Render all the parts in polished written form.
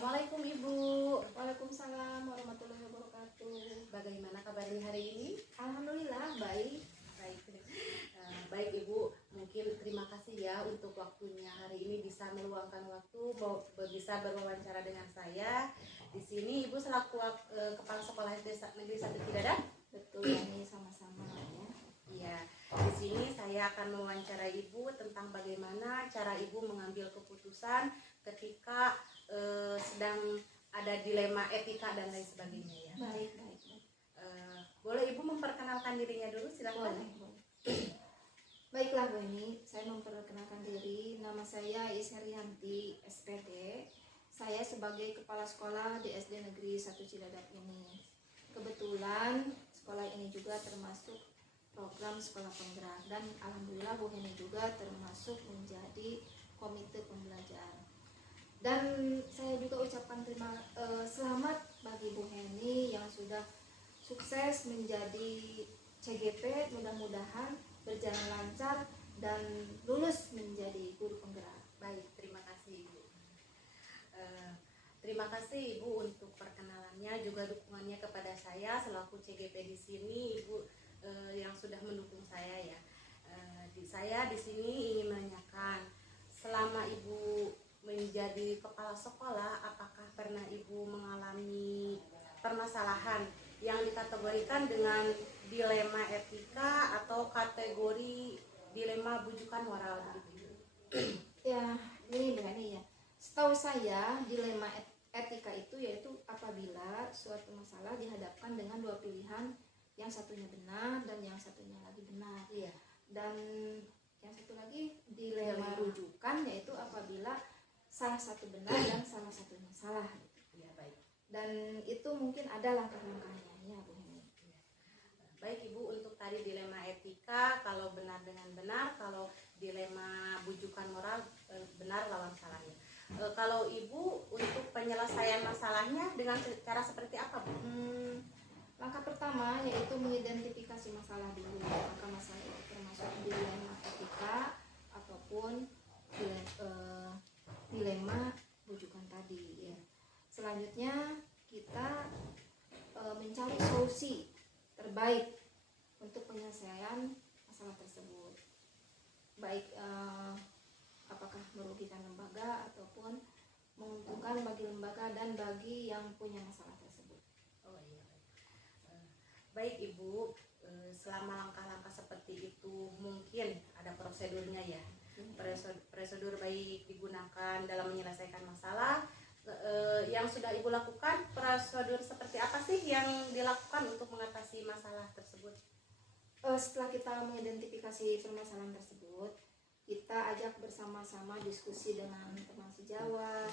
Assalamualaikum Ibu. Waalaikumsalam warahmatullahi wabarakatuh. Bagaimana kabarnya hari ini? Alhamdulillah baik. Baik. Baik Ibu, mungkin terima kasih ya untuk waktunya hari ini bisa meluangkan waktu bisa berwawancara dengan saya. Di sini Ibu selaku Kepala Sekolah SD Negeri 1 Cidadak. Betul, ini sama-sama ya. Iya, di sini saya akan mewawancarai Ibu tentang bagaimana cara Ibu mengambil keputusan ketika sedang ada dilema etika dan lain sebagainya ya. Baik. Boleh Ibu memperkenalkan dirinya dulu, silakan. Boleh. Baiklah Bu Eni, saya memperkenalkan diri. Nama saya Iserianti SPD. Saya sebagai kepala sekolah di SD Negeri 1 Cidadak ini. Kebetulan sekolah ini juga termasuk program sekolah penggerak dan alhamdulillah Bu Heni juga termasuk menjadi komite pembelajaran. Dan saya juga ucapkan selamat bagi Bu Heni yang sudah sukses menjadi CGP, mudah-mudahan berjalan lancar dan lulus menjadi guru penggerak. Baik, terima kasih Ibu. Terima kasih Ibu untuk perkenalannya, juga dukungannya kepada saya selaku CGP di sini, Ibu yang sudah mendukung saya ya. Saya di sini ingin menanyakan, selama Ibu menjadi kepala sekolah, apakah pernah Ibu mengalami permasalahan yang dikategorikan dengan dilema etika atau kategori dilema bujukan moral begitu? Ya, ini begini ya. Setahu saya dilema etika itu yaitu apabila suatu masalah dihadapkan dengan dua pilihan, yang satunya benar dan yang satunya lagi benar. Iya. Dan yang satu lagi dilema rujukan yaitu apabila salah satu benar dan salah satunya salah. Iya, baik. Dan itu mungkin ada langkah-langkahnya ya Bu Heni. Baik Ibu, untuk tadi dilema etika kalau benar dengan benar, kalau dilema bujukan moral benar lawan salahnya. Kalau Ibu untuk penyelesaian masalahnya dengan cara seperti apa Bu? Langkah pertama yaitu mengidentifikasi masalah dulu. Maka masalah itu termasuk dilema etika ataupun dilema rujukan tadi ya. Selanjutnya kita mencari solusi terbaik untuk penyelesaian masalah tersebut. Baik apakah merugikan lembaga ataupun menguntungkan bagi lembaga dan bagi yang punya masalah tersebut. Oh iya. Baik Ibu, selama langkah-langkah seperti itu mungkin ada prosedurnya ya. Prosedur baik digunakan dalam menyelesaikan masalah. Yang sudah Ibu lakukan, prosedur seperti apa sih yang dilakukan untuk mengatasi masalah tersebut? Setelah kita mengidentifikasi permasalahan tersebut, kita ajak bersama-sama diskusi dengan teman sejawat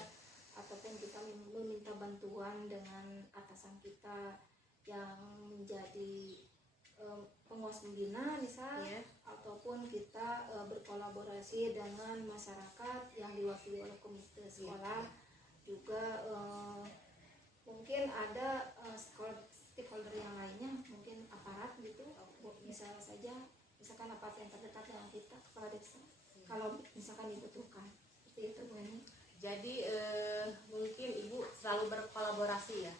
ataupun kita meminta bantuan dengan atasan kita yang menjadi penguas pembina misal Yeah. ataupun kita berkolaborasi dengan masyarakat yang diwakili oleh komite sekolah. Juga mungkin ada stakeholder yang lainnya, mungkin aparat gitu. Misalnya saja, misalkan aparat yang terdekat dengan kita, kepala desa, kalau misalkan dibutuhkan. Seperti itu Bu Eni. Jadi mungkin Ibu selalu berkolaborasi ya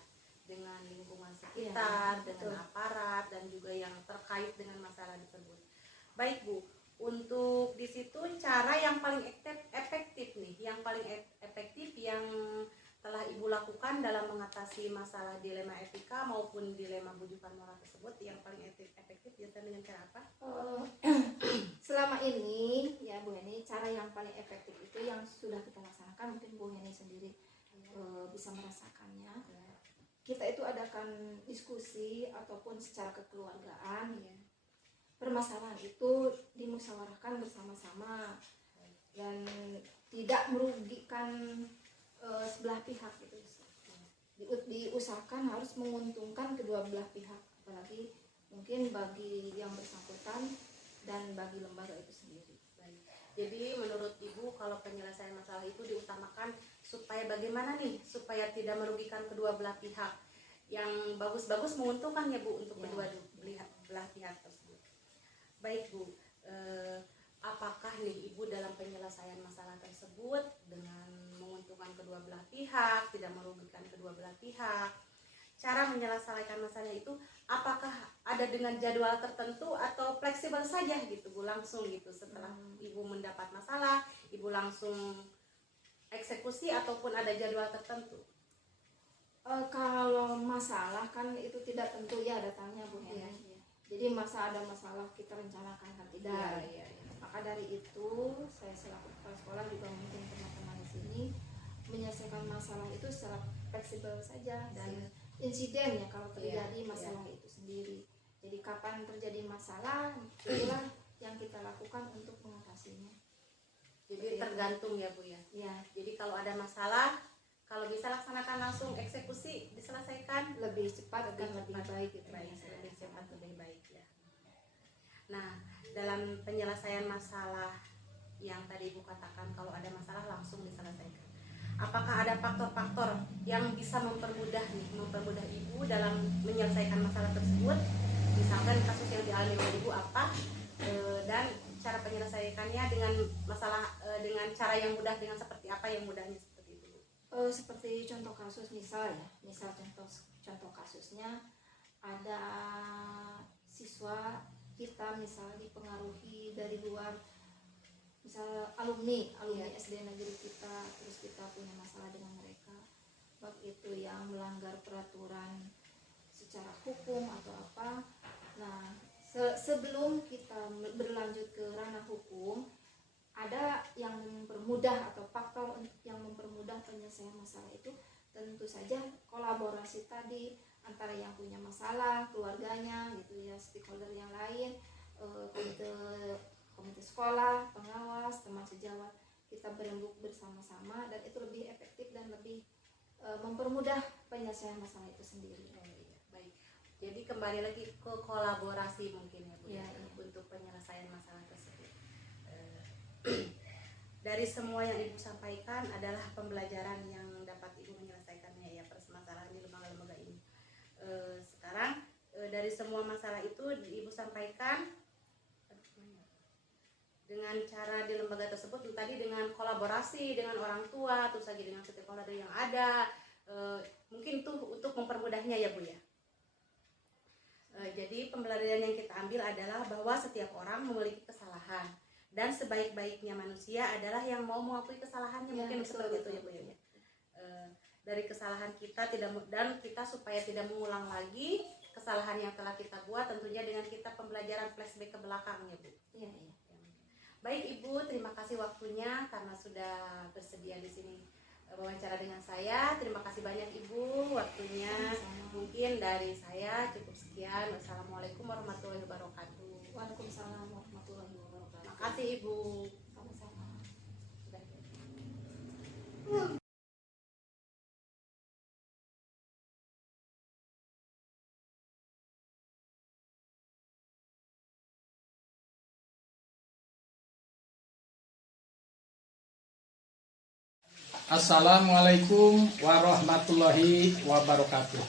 dengan lingkungan sekitar, dengan aparat dan juga yang terkait dengan masalah tersebut. Baik Bu, untuk di situ cara yang paling efektif nih, yang paling efektif yang telah Ibu lakukan dalam mengatasi masalah dilema etika maupun dilema bujukan moral tersebut, yang paling efektif biasanya dengan cara apa? Selama ini ya Bu Heni, cara yang paling efektif itu yang sudah kita laksanakan, mungkin Bu Heni sendiri bisa merasakannya. Kita itu adakan diskusi ataupun secara kekeluargaan ya. Permasalahan itu dimusyawarahkan bersama-sama dan tidak merugikan sebelah pihak gitu. Diusahakan harus menguntungkan kedua belah pihak, apalagi mungkin bagi yang bersangkutan dan bagi lembaga itu sendiri. Jadi menurut Ibu kalau penyelesaian masalah itu diutamakan supaya bagaimana nih supaya tidak merugikan kedua belah pihak, yang bagus-bagus menguntungkan ya Bu untuk kedua belah pihak tersebut. Baik Bu, apakah nih Ibu dalam penyelesaian masalah tersebut dengan menguntungkan kedua belah pihak, tidak merugikan kedua belah pihak. Cara menyelesaikan masalah itu apakah ada dengan jadwal tertentu atau fleksibel saja gitu Bu, langsung gitu setelah Ibu mendapat masalah, Ibu langsung eksekusi ataupun ada jadwal tertentu? Kalau masalah kan itu tidak tentu ya datangnya Bu Heni. Iya. Jadi ada masalah kita rencanakan kan tidak. Iya. Maka dari itu saya selaku kepala sekolah juga mungkin teman-teman di sini menyelesaikan masalah itu secara fleksibel saja dan insiden ya kalau terjadi masalah itu sendiri. Jadi kapan terjadi masalah itulah yang kita lakukan untuk mengatasinya. Jadi tergantung ya Bu ya. Ya, Jadi kalau ada masalah, kalau bisa laksanakan langsung eksekusi, diselesaikan lebih cepat dan lebih baik gitu. baik, lebih cepat lebih baik ya. Nah, dalam penyelesaian masalah yang tadi Ibu katakan kalau ada masalah langsung diselesaikan. Apakah ada faktor-faktor yang bisa mempermudah Ibu dalam menyelesaikan masalah tersebut? Misalkan kasus yang dialami oleh Ibu apa? Dan cara penyelesaiannya dengan masalah dengan cara yang mudah, dengan seperti apa yang mudahnya seperti itu? Seperti contoh kasus misal contoh kasusnya ada siswa kita misal dipengaruhi dari luar, misal alumni SD negeri kita, terus kita punya masalah dengan mereka, baik itu yang melanggar peraturan secara hukum atau apa. Nah, sebelum kita berlanjut ke ranah hukum, ada yang mempermudah atau faktor yang mempermudah penyelesaian masalah itu tentu saja kolaborasi tadi antara yang punya masalah, keluarganya gitu ya, stakeholder yang lain, komite sekolah, pengawas, teman sejawat, kita berembuk bersama-sama dan itu lebih efektif dan lebih mempermudah penyelesaian masalah itu sendiri. Baik. Jadi kembali lagi ke kolaborasi mungkin ya Bu Ya. untuk penyelesaian masalah tersebut. Dari semua yang Ibu sampaikan adalah pembelajaran yang dapat Ibu menyelesaikannya ya permasalahan di lembaga-lembaga ini. Sekarang dari semua masalah itu Ibu sampaikan dengan cara di lembaga tersebut tadi dengan kolaborasi dengan orang tua, terus lagi dengan stakeholder yang ada, mungkin itu untuk mempermudahnya ya Bu ya. Jadi pembelajaran yang kita ambil adalah bahwa setiap orang memiliki kesalahan dan sebaik-baiknya manusia adalah yang mau mengakui kesalahannya ya, mungkin seperti itu ya Bu ya. Dari kesalahan kita dan kita supaya tidak mengulang lagi kesalahan yang telah kita buat, tentunya dengan kita pembelajaran flashback ke belakang ya Bu. Iya. Baik Ibu, terima kasih waktunya karena sudah bersedia di sini wawancara dengan saya. Terima kasih banyak Ibu waktunya. Mungkin dari saya cukup sekian. Wassalamualaikum warahmatullahi wabarakatuh. Waalaikumsalam warahmatullahi wabarakatuh. Terima kasih Ibu. Sama-sama. Assalamualaikum warahmatullahi wabarakatuh.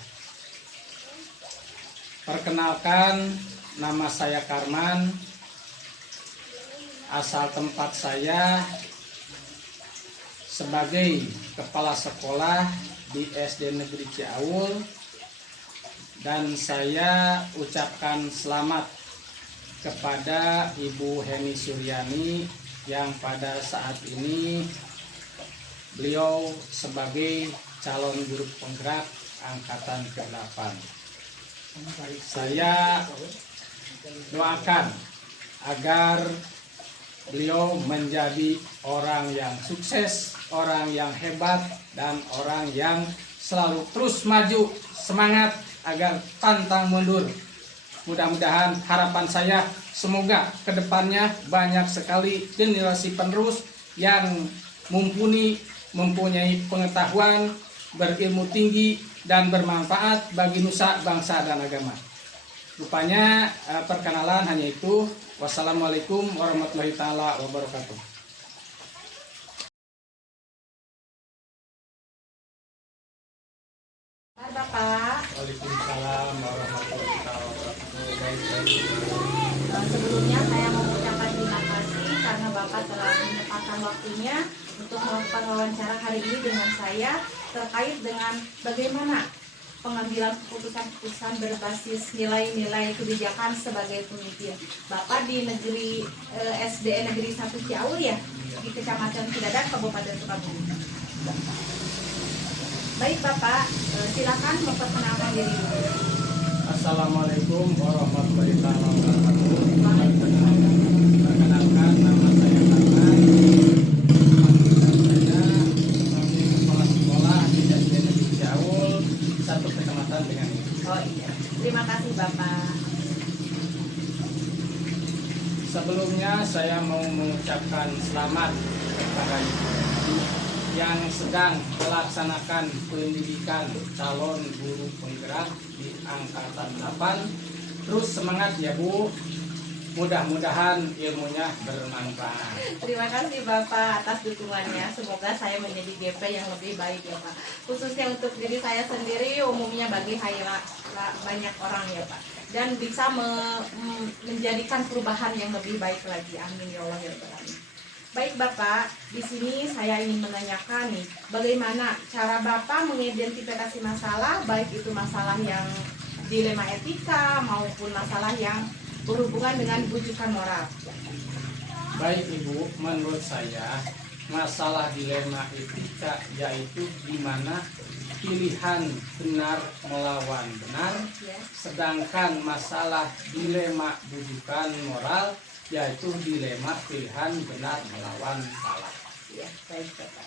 Perkenalkan, nama saya Karman. Asal tempat saya sebagai kepala sekolah di SD Negeri Ciaul, dan saya ucapkan selamat kepada Ibu Heni Suryani yang pada saat ini beliau sebagai calon guru penggerak angkatan ke-8. Saya doakan agar beliau menjadi orang yang sukses, orang yang hebat, dan orang yang selalu terus maju, semangat agar pantang mundur. Mudah-mudahan harapan saya semoga kedepannya banyak sekali generasi penerus yang mempunyai pengetahuan, berilmu tinggi, dan bermanfaat bagi nusa, bangsa, dan agama. Rupanya perkenalan hanya itu. Wassalamualaikum warahmatullahi taala wabarakatuh. Hai Bapak. Waalaikumsalam warahmatullahi taala wabarakatuh. Sebelumnya saya mau mengucapkan terima kasih karena Bapak telah menyempatkan waktunya untuk melakukan wawancara hari ini dengan saya terkait dengan bagaimana pengambilan keputusan-keputusan berbasis nilai-nilai kebijakan sebagai pemimpin. Bapak di SDN Negeri 1 Ciaul ya, di Kecamatan Cidadak, Kabupaten Sukabumi. Baik Bapak, silakan memperkenalkan diri dulu. Assalamualaikum warahmatullahi wabarakatuh. Perkenalkan, nama saya Rahman. Saya sebagai kepala sekolah di SD Negeri Ciaul, satu kecamatan dengan ini. Oh iya, terima kasih Bapak. Sebelumnya saya mau mengucapkan selamat kepada ibu yang sedang melaksanakan pendidikan calon guru penggerak di angkatan 8. Terus semangat ya Bu, mudah-mudahan ilmunya bermanfaat. Terima kasih Bapak atas dukungannya. Semoga saya menjadi GP yang lebih baik ya Pak. Khususnya untuk diri saya sendiri, umumnya bagi banyak orang ya Pak. Dan bisa menjadikan perubahan yang lebih baik lagi. Amin ya Allah ya Rabbal Alamin. Baik Bapak, di sini saya ingin menanyakan nih, bagaimana cara Bapak mengidentifikasi masalah, baik itu masalah yang dilema etika maupun masalah yang berhubungan dengan bujukan moral. Baik Ibu, menurut saya masalah dilema etika yaitu di mana pilihan benar melawan benar, Ya. sedangkan masalah dilema bujukan moral yaitu dilema pilihan benar melawan salah. Ya, baik Bapak.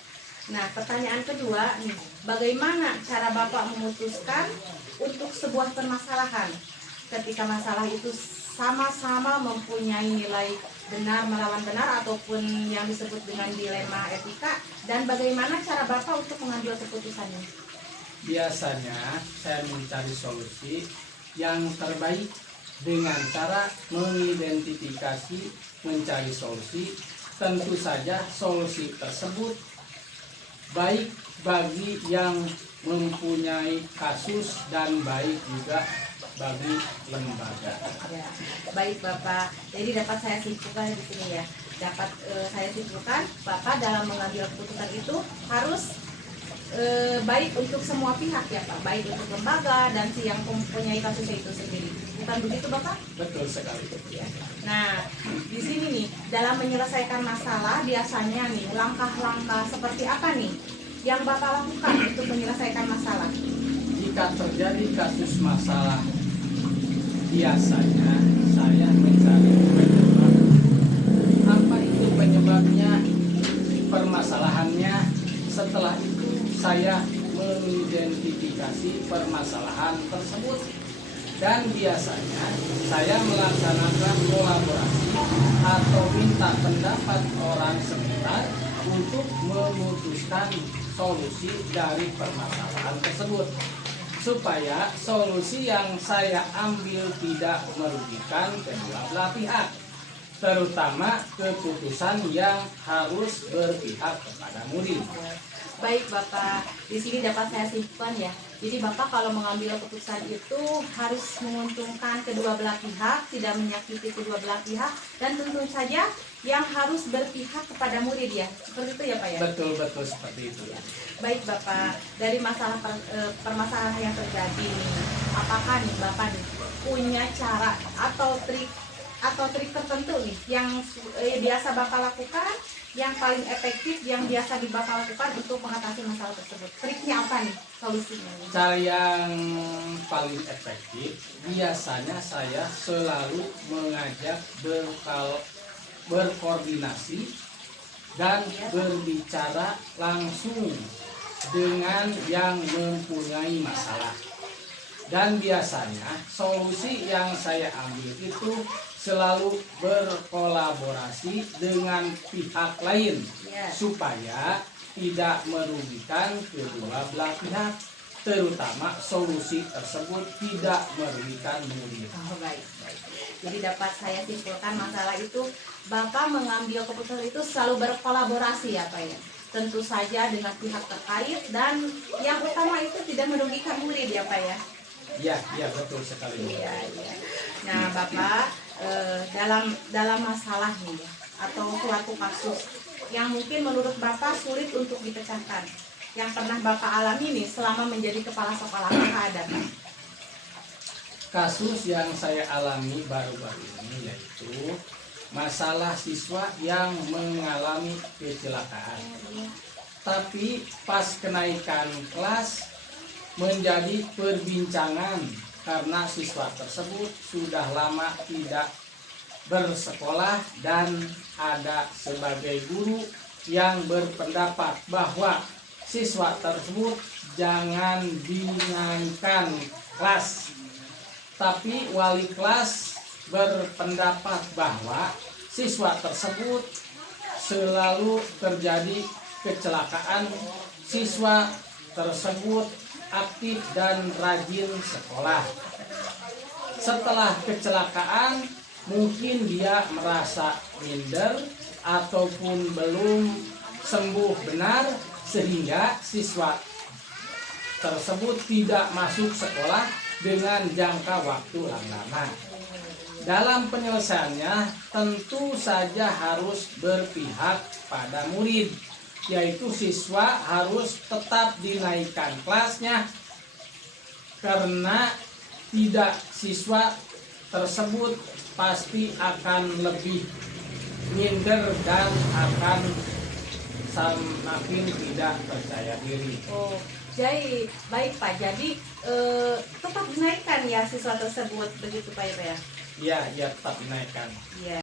Nah, pertanyaan kedua nih, bagaimana cara Bapak memutuskan untuk sebuah permasalahan ketika masalah itu sama-sama mempunyai nilai benar melawan benar ataupun yang disebut dengan dilema etika, dan bagaimana cara Bapak untuk mengambil keputusannya? Biasanya saya mencari solusi yang terbaik dengan cara mengidentifikasi, mencari solusi. Tentu saja solusi tersebut baik bagi yang mempunyai kasus dan baik juga bagi lembaga. Ya, baik Bapak. Jadi dapat saya simpulkan di sini ya. Dapat saya simpulkan, Bapak dalam mengambil keputusan itu harus baik untuk semua pihak ya Pak, baik untuk lembaga dan si yang mempunyai kasusnya itu sendiri. Bukan begitu Bapak? Betul sekali. Ya. Nah, di sini nih dalam menyelesaikan masalah biasanya nih langkah-langkah seperti apa nih yang Bapak lakukan untuk menyelesaikan masalah? Jika terjadi kasus masalah, biasanya saya mencari penyebab. Apa itu penyebabnya, permasalahannya. Setelah itu saya mengidentifikasi permasalahan tersebut. Dan biasanya saya melaksanakan kolaborasi atau minta pendapat orang sekitar untuk memutuskan solusi dari permasalahan tersebut, supaya solusi yang saya ambil tidak merugikan kedua belah pihak, terutama keputusan yang harus berpihak kepada murid. Baik Bapak, di sini dapat saya simpulkan ya. Jadi Bapak kalau mengambil keputusan itu harus menguntungkan kedua belah pihak, tidak menyakiti kedua belah pihak, dan tentu saja yang harus berpihak kepada murid ya. Seperti itu ya Pak ya? Betul seperti itu ya. Baik Bapak, dari masalah permasalahan yang terjadi nih, apakah nih Bapak nih punya cara atau trik tertentu nih yang biasa Bapak lakukan, yang paling efektif yang biasa Bapak lakukan untuk mengatasi masalah tersebut? Triknya apa nih, solusinya? Cara yang paling efektif biasanya saya selalu mengajak berkoordinasi dan berbicara langsung dengan yang mempunyai masalah. Dan biasanya solusi yang saya ambil itu selalu berkolaborasi dengan pihak lain, supaya tidak merugikan kedua belah pihak, terutama solusi tersebut tidak merugikan murid. Oh, baik. Jadi dapat saya simpulkan masalah itu Bapak mengambil keputusan itu selalu berkolaborasi ya Pak ya. Tentu saja dengan pihak terkait, dan yang utama itu tidak merugikan murid ya Pak ya. Iya betul sekali. Iya. Nah Bapak, dalam masalah nih, atau suatu kasus yang mungkin menurut Bapak sulit untuk dipecahkan, yang pernah Bapak alami nih selama menjadi kepala sekolah? Apakah ada, Pak? Kasus yang saya alami baru-baru ini yaitu masalah siswa yang mengalami kecelakaan. Tapi pas kenaikan kelas menjadi perbincangan karena siswa tersebut sudah lama tidak bersekolah dan ada sebagai guru yang berpendapat bahwa siswa tersebut jangan dinaikkan kelas. Tapi wali kelas berpendapat bahwa siswa tersebut selalu terjadi kecelakaan. Siswa tersebut aktif dan rajin sekolah. Setelah kecelakaan, mungkin dia merasa minder ataupun belum sembuh benar sehingga siswa tersebut tidak masuk sekolah dengan jangka waktu yang lama. Dalam penyelesaiannya tentu saja harus berpihak pada murid, yaitu siswa harus tetap dinaikkan kelasnya, karena tidak siswa tersebut pasti akan lebih minder dan akan semakin tidak percaya diri. Oh, jadi baik Pak. Jadi tetap dinaikkan ya siswa tersebut begitu Pak ya? Ya tetap dinaikkan. Ya.